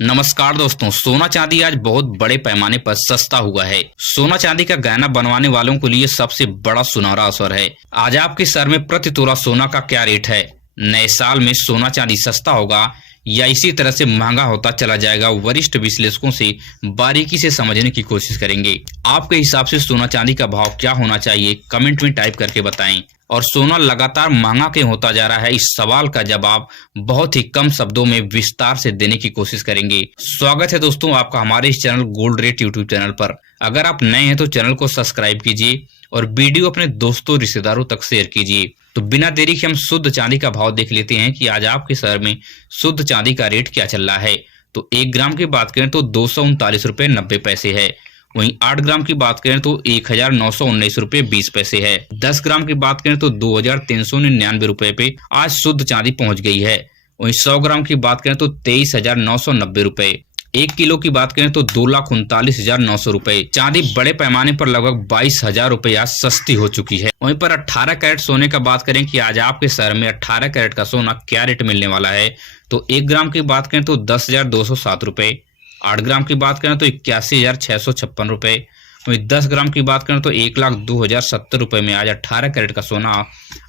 नमस्कार दोस्तों, सोना चांदी आज बहुत बड़े पैमाने पर सस्ता हुआ है। सोना चांदी का गहना बनवाने वालों के लिए सबसे बड़ा सुनहरा अवसर है। आज आपके शहर में प्रति तोला सोना का क्या रेट है? नए साल में सोना चांदी सस्ता होगा या इसी तरह से महंगा होता चला जाएगा? वरिष्ठ विश्लेषकों से बारीकी से समझने की कोशिश करेंगे। आपके हिसाब से सोना चांदी का भाव क्या होना चाहिए? कमेंट में टाइप करके बताएं। और सोना लगातार महंगा क्यों होता जा रहा है, इस सवाल का जवाब बहुत ही कम शब्दों में विस्तार से देने की कोशिश करेंगे। स्वागत है दोस्तों आपका हमारे इस channel gold rate YouTube channel पर। अगर आप नए हैं तो चैनल को सब्सक्राइब कीजिए और वीडियो अपने दोस्तों रिश्तेदारों तक शेयर कीजिए। तो बिना देरी के हम शुद्ध चांदी का भाव देख लेते हैं कि आज आपके शहर में शुद्ध चांदी का रेट क्या चल रहा है। तो 1 ग्राम की बात करें तो 239 रुपए 90 पैसे है। वहीं 8 ग्राम की बात करें तो 1919 रुपए 20 पैसे है। 10 ग्राम की बात करें तो 2399 रुपए पे आज शुद्ध चांदी पहुंच गई है। वहीं 100 ग्राम की बात करें तो 23,990 रुपए। 1 किलो की बात करें तो 2,39,900 रुपए। चांदी बड़े पैमाने पर लगभग 22,000 रुपए आज सस्ती हो चुकी है। वहीं पर 18 कैरेट सोने का बात करें कि आज आपके शहर में 18 कैरेट का सोना क्या रेट मिलने वाला है, तो 1 ग्राम की बात करें तो 10,207 रुपए। 8 ग्राम की बात करें तो 81,656 रुपए। वहीं 10 ग्राम की बात करें तो 1,02,070 रुपए में आज 18 कैरेट का सोना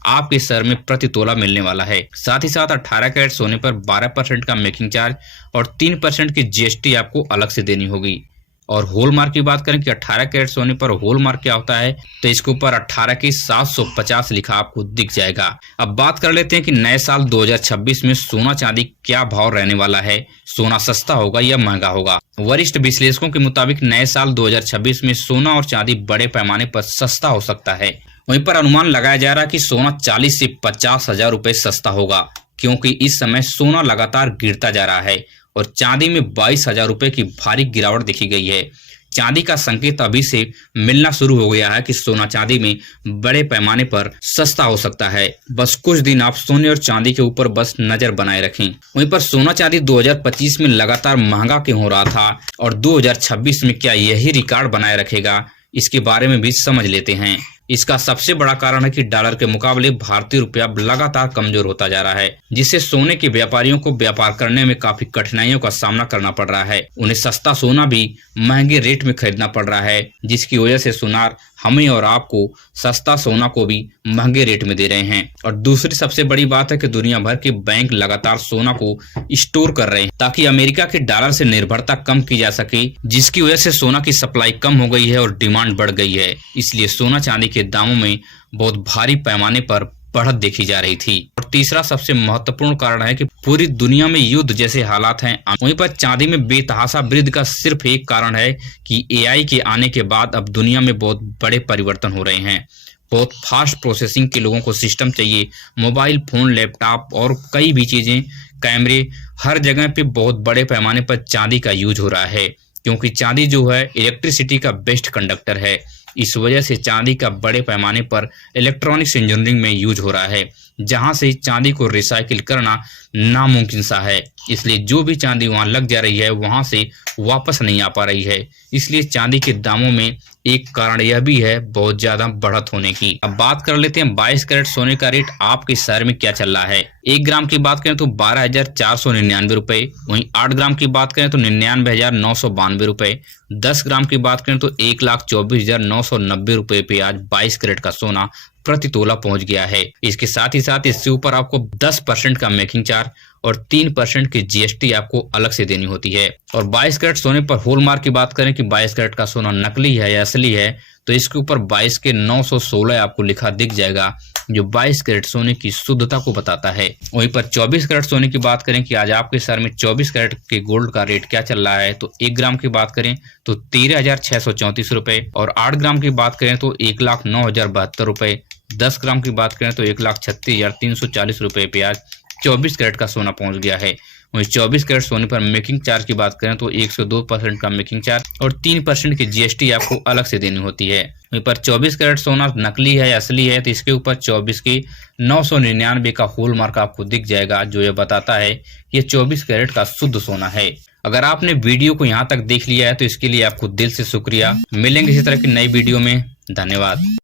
आपके शहर में प्रति तोला मिलने वाला है। साथ ही साथ 18 कैरेट सोने पर 12% का मेकिंग चार्ज और 3% की जीएसटी आपको अलग से देनी होगी। और हॉलमार्क की बात करें कि 18 कैरेट सोने पर हॉलमार्क क्या होता है, तो इसके ऊपर 18 के 750 लिखा आपको दिख जाएगा। अब बात कर लेते हैं कि नए साल 2026 में सोना चांदी क्या भाव रहने वाला है, सोना सस्ता होगा या महंगा होगा। वरिष्ठ विश्लेषकों के मुताबिक नए साल 2026 में सोना और चांदी बड़े पैमाने पर सस्ता हो सकता है। वहीं पर अनुमान लगाया जा रहा है कि सोना 40 से 50,000 रुपए सस्ता होगा, क्योंकि इस समय सोना लगातार गिरता जा रहा है और चांदी में 22,000 रुपए की भारी गिरावट देखी गई है। चांदी का संकेत अभी से मिलना शुरू हो गया है कि सोना चांदी में बड़े पैमाने पर सस्ता हो सकता है। बस कुछ दिन आप सोने और चांदी के ऊपर बस नजर बनाए रखें। वहीं पर सोना चांदी 2025 में लगातार महंगा क्यों हो रहा था और 2026 में क्या यही रिकॉर्ड बनाए रखेगा, इसके बारे में भी समझ लेते हैं। इसका सबसे बड़ा कारण है कि डॉलर के मुकाबले भारतीय रुपया लगातार कमजोर होता जा रहा है, जिससे सोने के व्यापारियों को व्यापार करने में काफी कठिनाइयों का सामना करना पड़ रहा है। उन्हें सस्ता सोना भी महंगे रेट में खरीदना पड़ रहा है, जिसकी वजह से सुनार हमें और आपको सस्ता सोना को भी महंगे रेट में दे रहे हैं। और दूसरी सबसे बड़ी बात है कि दुनिया भर के बैंक लगातार सोना को स्टोर कर रहे हैं ताकि अमेरिका के डॉलर से निर्भरता कम की जा सके, जिसकी वजह से सोना की सप्लाई कम हो गई है और डिमांड बढ़ गई है। इसलिए सोना चांदी के दामों में बहुत भारी पैमाने पर बढ़त देखी जा रही थी। और तीसरा सबसे महत्वपूर्ण कारण है कि पूरी दुनिया में युद्ध जैसे हालात हैं। वहीं पर चांदी में बेतहाशा वृद्धि का सिर्फ एक कारण है कि एआई के आने के बाद अब दुनिया में बहुत बड़े परिवर्तन हो रहे हैं। बहुत फास्ट प्रोसेसिंग के लोगों को सिस्टम चाहिए, मोबाइल फोन, लैपटॉप और कई भी चीजें, कैमरे, हर जगह पे बहुत बड़े पैमाने पर चांदी का यूज हो रहा है, क्योंकि चांदी जो है इलेक्ट्रिसिटी का बेस्ट कंडक्टर है। इस वजह से चांदी का बड़े पैमाने पर इलेक्ट्रॉनिक्स इंजीनियरिंग में यूज हो रहा है, जहां से चांदी को रिसाइकिल करना नामुमकिन सा है। इसलिए जो भी चांदी वहां लग जा रही है वहां से वापस नहीं आ पा रही है। इसलिए चांदी के दामों में एक कारण यह भी है बहुत ज्यादा बढ़त होने की। अब बात कर लेते हैं 22 कैरेट सोने का रेट आपके शहर में क्या चल रहा है। 1 ग्राम की बात करें तो 12,499 रुपए। वहीं 8 ग्राम की बात करें तो 99,992 रुपए। 10 ग्राम की बात करें तो 1,24,990 रुपए पे आज 22 कैरेट का सोना प्रति तोला पहुंच गया है। इसके साथ ही साथ इससे ऊपर आपको 10% का मेकिंग चार्ज और 3% की जीएसटी आपको अलग से देनी होती है। और 22 कैरेट सोने पर हॉलमार्क की बात करें कि 22 कैरेट का सोना नकली है या असली है, तो इसके ऊपर 22 के 916 आपको लिखा दिख जाएगा, जो 22 कैरेट सोने की शुद्धता को बताता है। वहीं पर 24 कैरेट सोने की बात करें कि आज आपके शहर में 24 कैरेट के गोल्ड का रेट क्या चल रहा है, तो 1 ग्राम की बात करें तो 13,634 रुपए। और 8 ग्राम की बात करें तो 1,09,072 रुपए। 10 ग्राम की बात करें तो 1,36,340 रुपए पे आज 24 कैरेट का सोना पहुंच गया है। वहीं 24 कैरेट सोने पर मेकिंग चार्ज की बात करें तो 102% का मेकिंग चार्ज और 3% की जीएसटी आपको अलग से देनी होती है। वहीं पर 24 कैरेट सोना नकली है या असली है, तो इसके ऊपर 24 की 999 का हॉलमार्क आपको दिख जाएगा, जो यह बताता है कि ये 24 कैरेट का शुद्ध सोना है। अगर आपने वीडियो को यहाँ तक देख लिया है तो इसके लिए आपको दिल से शुक्रिया। मिलेंगे इसी तरह की नई वीडियो में। धन्यवाद।